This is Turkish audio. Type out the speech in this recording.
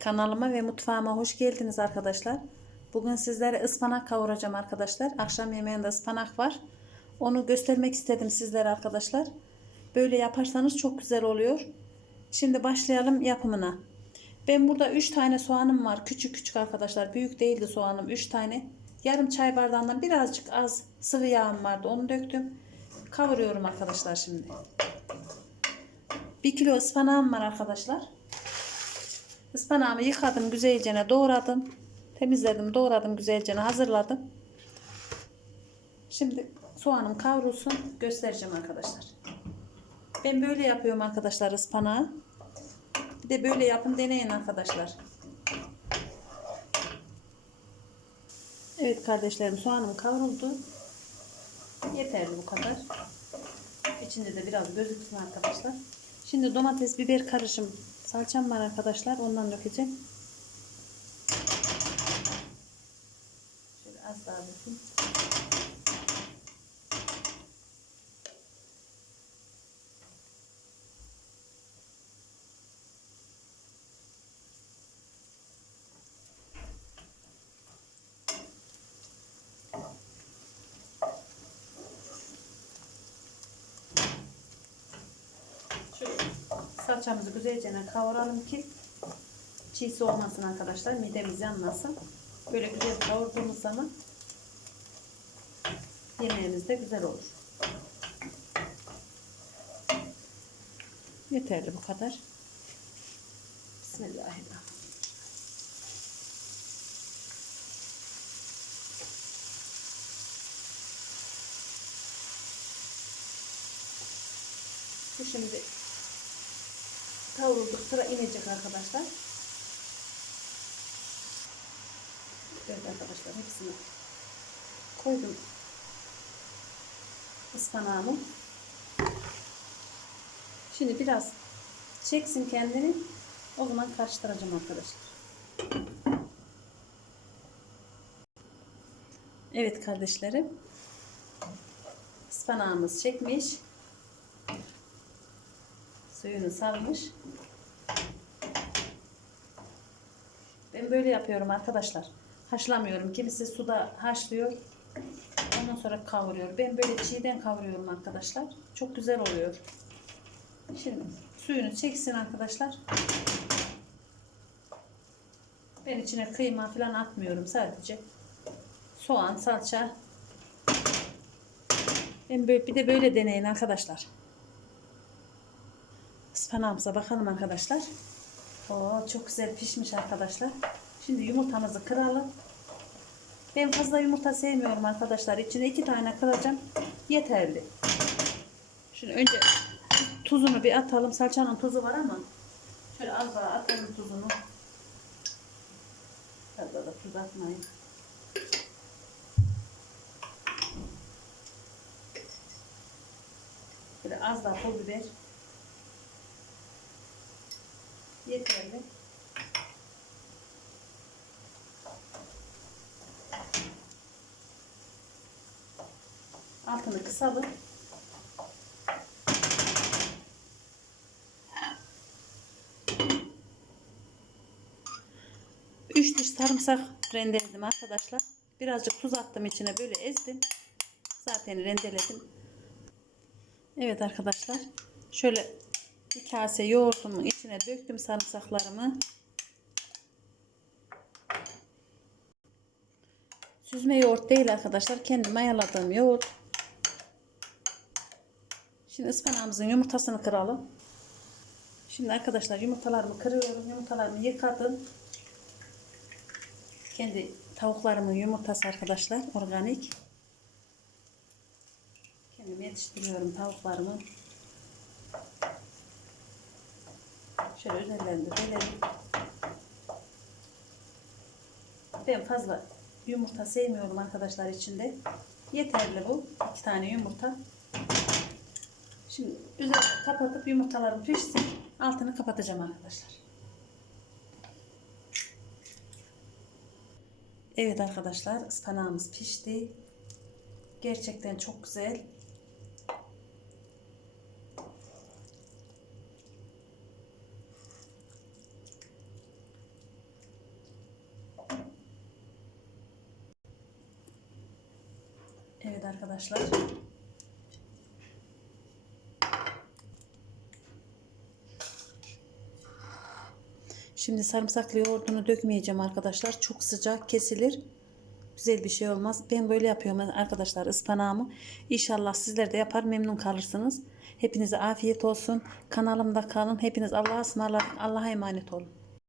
Kanalıma ve mutfağıma hoş geldiniz arkadaşlar. Bugün sizlere ıspanak kavuracağım arkadaşlar. Akşam yemeğinde ıspanak var. Onu göstermek istedim sizlere arkadaşlar. Böyle yaparsanız çok güzel oluyor. Şimdi başlayalım yapımına. Ben burada 3 tane soğanım var. Küçük küçük arkadaşlar. Büyük değildi soğanım. 3 tane. Yarım çay bardağından birazcık az sıvı yağım vardı. Onu döktüm. Kavuruyorum arkadaşlar şimdi. 1 kilo ıspanağım var arkadaşlar. Ispanağımı yıkadım güzelce doğradım. Temizledim doğradım güzelce hazırladım. Şimdi soğanım kavrulsun göstereceğim arkadaşlar. Ben böyle yapıyorum arkadaşlar ıspanağı. Bir de böyle yapın deneyin arkadaşlar. Evet kardeşlerim soğanım kavruldu. Yeterli bu kadar. İçinde de biraz gözüksün arkadaşlar. Şimdi domates biber karışım salçam var arkadaşlar. Ondan dökeceğim. Şöyle az daha dökeyim. Şöyle salçamızı güzelce kavuralım ki çiğsi olmasın arkadaşlar. Midemiz yanmasın. Böyle güzel kavurduğumuz zaman yemeğimiz de güzel olur. Yeterli bu kadar. Bismillahirrahmanirrahim. Şimdi kavrulduk sıra inecek arkadaşlar. Evet arkadaşlar hepsini koydum ıspanağımı. Şimdi biraz çeksin kendini. O zaman karıştıracağım arkadaşlar. Evet kardeşlerim. Ispanağımız çekmiş. Suyunu salmış. Ben böyle yapıyorum arkadaşlar. Haşlamıyorum. Kimisi suda haşlıyor. Ondan sonra kavuruyor. Ben böyle çiğden kavuruyorum arkadaşlar. Çok güzel oluyor. Şimdi suyunu çeksin arkadaşlar. Ben içine kıyma falan atmıyorum. Sadece soğan, salça. Ben böyle, bir de böyle deneyin arkadaşlar. Ispanağımıza bakalım arkadaşlar. Oo, çok güzel pişmiş arkadaşlar. Şimdi yumurtamızı kıralım. Ben fazla yumurta sevmiyorum arkadaşlar. İçine iki tane kıracağım. Yeterli. Şimdi önce tuzunu bir atalım. Salçanın tuzu var ama şöyle az daha atalım tuzunu. Fazla da tuz atmayın. Böyle az daha pul biber. Yeterli. Altını kısalım. Üç diş sarımsak rendeledim arkadaşlar. Birazcık tuz attım içine böyle ezdim. Zaten rendeledim. Evet arkadaşlar. Şöyle bir kase yoğurdumun içine döktüm sarımsaklarımı. Süzme yoğurt değil arkadaşlar. Kendi mayaladığım yoğurt. Şimdi ıspanağımızın yumurtasını kıralım. Şimdi arkadaşlar yumurtalarımı kırıyorum. Yumurtalarımı yıkadım. Kendi tavuklarımın yumurtası arkadaşlar. Organik. Kendim yetiştiriyorum tavuklarımı. Şöyle üzerlerinde bölelim. Ben fazla yumurta sevmiyorum arkadaşlar içinde. Yeterli bu. iki tane yumurta. Şimdi üzerini kapatıp yumurtalarım pişsin. Altını kapatacağım arkadaşlar. Evet arkadaşlar ıspanağımız pişti. Gerçekten çok güzel. Evet arkadaşlar. Şimdi sarımsaklı yoğurdunu dökmeyeceğim arkadaşlar. Çok sıcak kesilir. Güzel bir şey olmaz. Ben böyle yapıyorum arkadaşlar ıspanağımı. İnşallah sizler de yapar memnun kalırsınız. Hepinize afiyet olsun. Kanalımda kalın. Hepiniz Allah'a ısmarladık. Allah'a emanet olun.